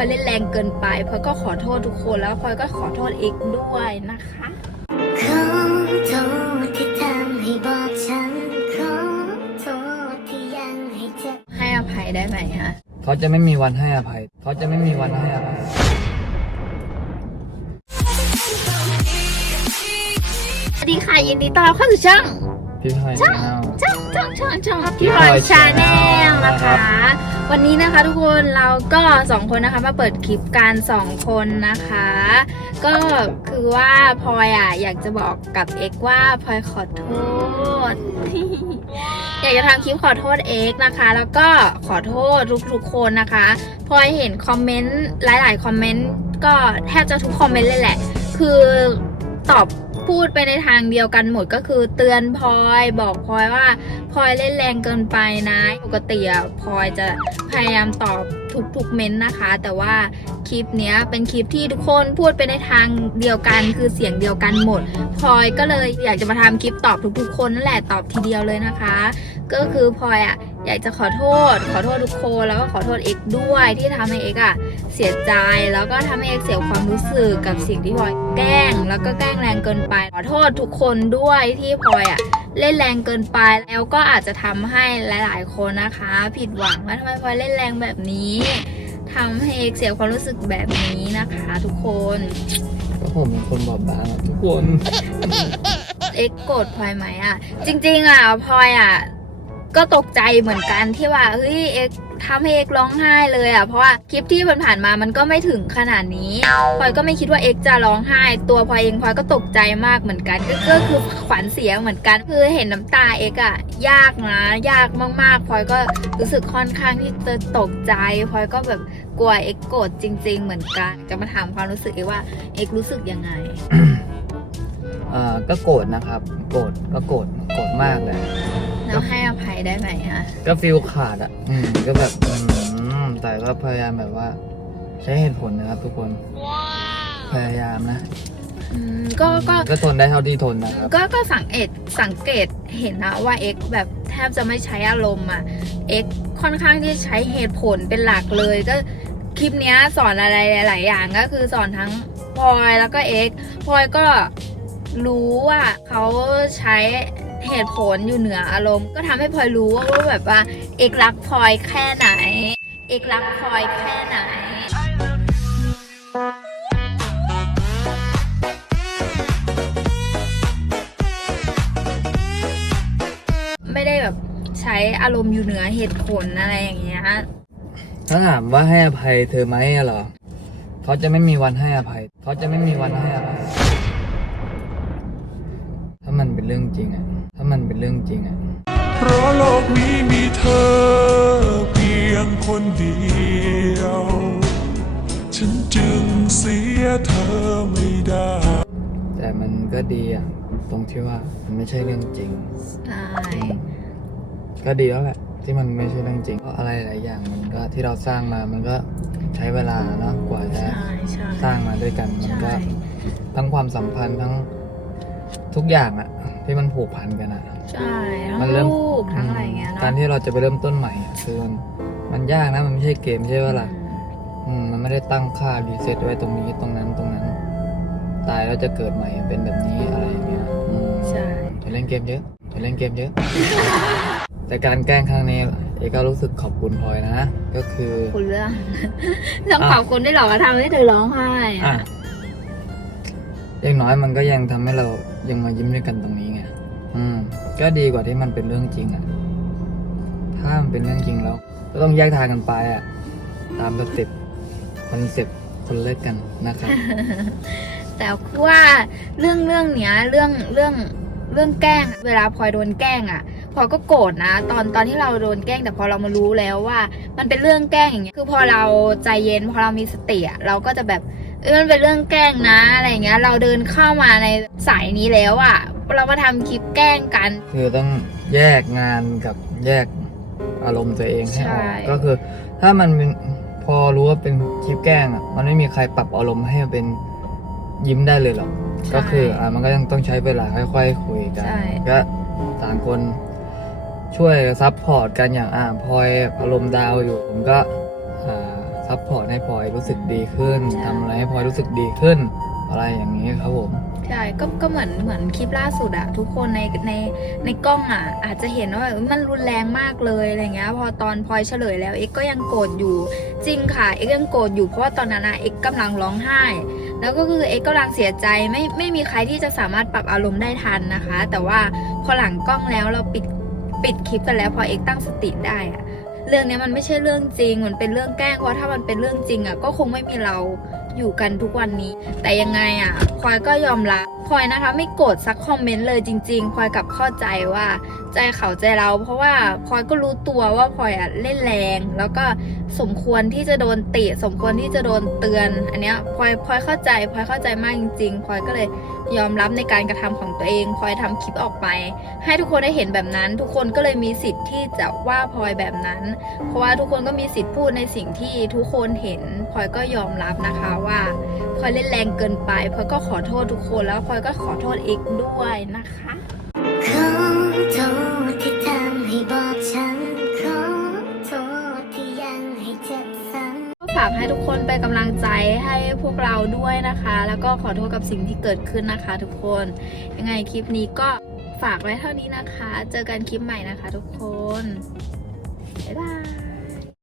ลอยเล่นแรงเกินไปพลอยก็ขอโทษทุกคนแล้วพลอยก็ขอโทษเอกด้วยนะคะขอโทษที่ทำให้บอกฉันขอโทษที่ยังให้เจ็บให้อภัยได้ไหมฮะเขาจะไม่มีวันให้อภัยเขาจะไม่มีวันให้อภัยสวัสดีค่ะยินดีต้อนรับเข้าสู่ช่องพี่พลอยชาแนลช่องช่องช่องช่องพี่พี่พพลลออยยชาแนล Channel นะนะครัคะบ วันนี้นะคะทุกคนเราก็สองคนนะคะมาเปิดคลิปกันสองคนนะคะ ก็คือว่าพลอยอะอยากจะบอกกับเอ็กว่าพลอยขอโทษ อยากจะทำคลิปขอโทษเอ็กนะคะ แล้วก็ขอโทษทุกๆคนนะคะพลอยเห็นคอมเมนต์หลายๆคอมเมนต์ก็แทบจะทุกคอมเมนต์เลยแหละ คือตอบ พูดไปในทางเดียวกันหมดก็คือเตือนพลอยบอกพลอยว่าพลอยเล่นแรงเกินไปนะ ปกติอะพลอยจะพยายามตอบทุกๆเม้นต์นะคะ แต่ว่าคลิปเนี้ยเป็นคลิปที่ทุกคนพูดไปในทางเดียวกันคือเสียงเดียวกันหมดพลอยก็เลยอยากจะมาทำคลิปตอบทุกๆคนนั่นแหละตอบทีเดียวเลยนะคะ ก็คือพลอยอะ อยากจะขอโทษ ขอโทษทุกคนแล้วก็ขอโทษเอกด้วยที่ทำให้เอกอะเสียใจแล้วก็ทำให้เอกเสียความรู้สึกกับสิ่งที่พลอยแกล้ง แล้วก็แกล้งแรงเกินไป ขอโทษทุกคนด้วยที่พลอยอะเล่นแรงเกินไปแล้วก็อาจจะทำให้หลาย ๆ คนนะคะ ผิดหวังว่าทำไมพลอยเล่นแรงแบบนี้ทำให้เอกเสียความรู้สึกแบบนี้นะคะ ทุกคนก็ผมเป็นคนบอบบางอะทุกคน เอ็กโกรธพลอยไหมอะจริง ๆอะพลอยอะ ก็ตกใจเหมือนกันที่ว่าเฮ้ยเอ็กทำให้เอ็กร้องไห้เลยอะเพราะว่าคลิปที่ผ่านๆมามันก็ไม่ถึงขนาดนี้พลอยก็ไม่คิดว่าเอ็กจะร้องไห้ ตัวพลอยเองพลอยก็ตกใจมากเหมือนกัน ก็คือขวัญเสียเหมือนกัน คือเห็นน้ำตาเอ็กอะยากนะ ยากมากๆพลอยก็รู้สึกค่อนข้างที่จะตกใจพลอยก็แบบกลัวเอ็กโกรธจริง ๆ เหมือนกัน จะมาถามความรู้สึกเอ็กว่าเอ็กรู้สึกยังไงอ่าก็โกรธนะครับ โกรธก็โกรธโกรธมากเลย แล้วให้อภัยได้ไหมฮะก็ฟิลขาดอะ อืมก็แบบอืมแต่ก็พยายามแบบว่า ใช้เหตุผลนะครับ ทุกคน พยายามนะอืมก็ก็ ก็ทนได้เท่าที่ทนนะครับ ก็ก็สังเกตสังเกตเห็นนะว่าเอ็กแบบแทบจะไม่ใช้อารมณ์อะเอ็กค่อนข้างที่ใช้เหตุผลเป็นหลักเลยก็คลิปเนี้ยสอนอะไรหลายๆอย่างก็คือสอนทั้งพลอยแล้วก็เอ็กพลอยก็รู้ว่าเขาใช้ เหตุผลอยู่เหนืออารมณ์ ก็ทำให้พลอยรู้ว่าแบบว่า เอกรักพลอยแค่ไหน เอกรักพลอยแค่ไหนไม่ได้แบบใช้อารมณ์อยู่เหนือเหตุผลอะไรอย่างเงี้ยถ้าถามว่าให้อภัยเธอไหมอะเหรอเขาจะไม่มีวันให้อภัยเขาจะไม่มีวันให้อภัยามันเป็นเรื่องจริงอะถ้ามันเป็นเรื่องจริงอะเพราะโลกนี้มีเธอเพียงคนเดียว ฉันจึงเสียเธอไม่ได้ แต่มันก็ดีอะตรงที่ว่ามันไม่ใช่เรื่องจริง ใช่ก็ดีแล้วแหละ ที่มันไม่ใช่เรื่องจริง เพราะอะไรหลายอย่างมันก็ที่เราสร้างมามันก็ใช้เวลาเนาะกว่าจะใช่ใช่สร้างมาด้วยกันมันก็ใช่ ทั้งความสัมพันธ์ทั้ง ทุกอย่างอะที่มันผูกพันกันอะ ใช่ทั้มังเริ่ม ลูกทั้งอะไรอย่างเงี้ยเนาะการที่เราจะไปเริ่มต้นใหม่อะคือมันมันยากนะมันไม่ใช่เกมใช่ไหมล่ะอืมมันไม่ได้ตั้งค่ารีเซ็ตไว้ตรงนี้ตรงนั้นตรงนั้น ตายแล้วจะเกิดใหม่เป็นแบบนี้อะไรอย่างเงี้ยอืมใช่อย่าเล่นเกมเยอะอย่าเล่นเกมเยอะ แต่การแกล้งครั้งนี้เอกก็รู้สึกขอบคุณพลอยนะก็คือ คุณเรื่อง ต้องขอบคุณที่หลอกมาทำให้เธอร้องไห้อะอะ อย่างน้อยมันก็ยังทำให้เรายังมายิ้มด้วยกันตรงนี้ไงอืม ก็ดีกว่าที่มันเป็นเรื่องจริงอะ่ะ ถ้ามันเป็นเรื่องจริงแล้วก็ต้องแยกทางกันไปอะ่ะ ตามสเต็ปคอนเซ็ปต์คนเลิกกันนะครับ แต่ว่าเรื่องเรื่องเนี้ย เรื่องเรื่องเรื่องแกล้ง เวลาพลอยโดนแกล้งอะ พลอยก็โกรธนะ ตอนตอนที่เราโดนแกล้งแต่พอเรามารู้แล้วว่า มันเป็นเรื่องแกล้งอย่างเงี้ยคือพอเราใจเย็นพอเรามีสติอะเราก็จะแบบเอ้ยมันเป็นเรื่องแกล้งนะอะไรอย่างเงี้ย เราเดินเข้ามาในสายนี้แล้วอะเรามาทำคลิปแกล้งกัน คือต้องแยกงานกับแยกอารมณ์ตัวเองให้ออกใช่ก็คือ ถ้ามันเป็นพอรู้ว่าเป็นคลิปแกล้งอะมันไม่มีใครปรับอารมณ์ให้มันเป็นยิ้มได้เลยหรอกก็คืออ่ามันก็ยังต้องใช้เวลาค่อย ๆ คุยกันใช่ก็ต่างคน ช่วยซับพอร์ตกันอย่างอ่าพลอยอารมณ์ดาวอยู่ ผมก็อ่าซัพพอร์ตให้พลอยรู้สึกดีขึ้นทำอะไรให้พลอยรู้สึกดีขึ้น อะไรอย่างนี้ครับผมใช่ก็ก็เหมือนเหมือนคลิปล่าสุดอะทุกคนในในในกล้องอะอาจจะเห็นว่ามันรุนแรงมากเลยอะไรเงี้ย พอตอนพลอยเฉลยแล้วเอ็กก็ยังโกรธอยู่จริงค่ะเอ็กยังโกรธอยู่เพราะว่าตอนนั้นอะเอ็กกำลังร้องไห้ แล้วก็คือเอ็กกำลังเสียใจไม่ไม่มีใครที่จะสามารถปรับอารมณ์ได้ทันนะคะ แต่ว่าพอหลังกล้องแล้วเราปิด ปิดคลิปกันแล้วพอเอกตั้งสติได้อะเรื่องนี้มันไม่ใช่เรื่องจริง มันเป็นเรื่องแกล้งเพราะถ้ามันเป็นเรื่องจริงอะก็คงไม่มีเราอยู่กันทุกวันนี้ แต่ยังไงอะพลอยก็ยอมรับพลอยนะคะไม่โกรธสักคอมเมนต์เลยจริงๆพลอยกับเข้าใจว่าใจเขาใจเรา เพราะว่าพลอยก็รู้ตัวว่าพลอยอะเล่นแรง แล้วก็สมควรที่จะโดนติสมควรที่จะโดนเตือน อันเนี้ยพลอยพลอยเข้าใจพลอยเข้าใจมากจริงๆพลอยก็เลย ยอมรับในการกระทำของตัวเองพลอยทำคลิปออกไป ให้ทุกคนได้เห็นแบบนั้น ทุกคนก็เลยมีสิทธิ์ที่จะว่าพลอยแบบนั้น เพราะว่าทุกคนก็มีสิทธิ์พูดในสิ่งที่ทุกคนเห็นพลอยก็ยอมรับนะคะว่าพลอยเล่นแรงเกินไปพลอยก็ขอโทษทุกคนแล้วพลอยก็ขอโทษเอกด้วยนะคะขอโทษากให้ทุกคนไปกำลังใจให้พวกเราด้วยนะคะ แล้วก็ขอโทษกับสิ่งที่เกิดขึ้นนะคะ ทุกคน ยังไงคลิปนี้ก็ฝากไว้เท่านี้นะคะ เจอกันคลิปใหม่นะคะ ทุกคนบ๊ายบาย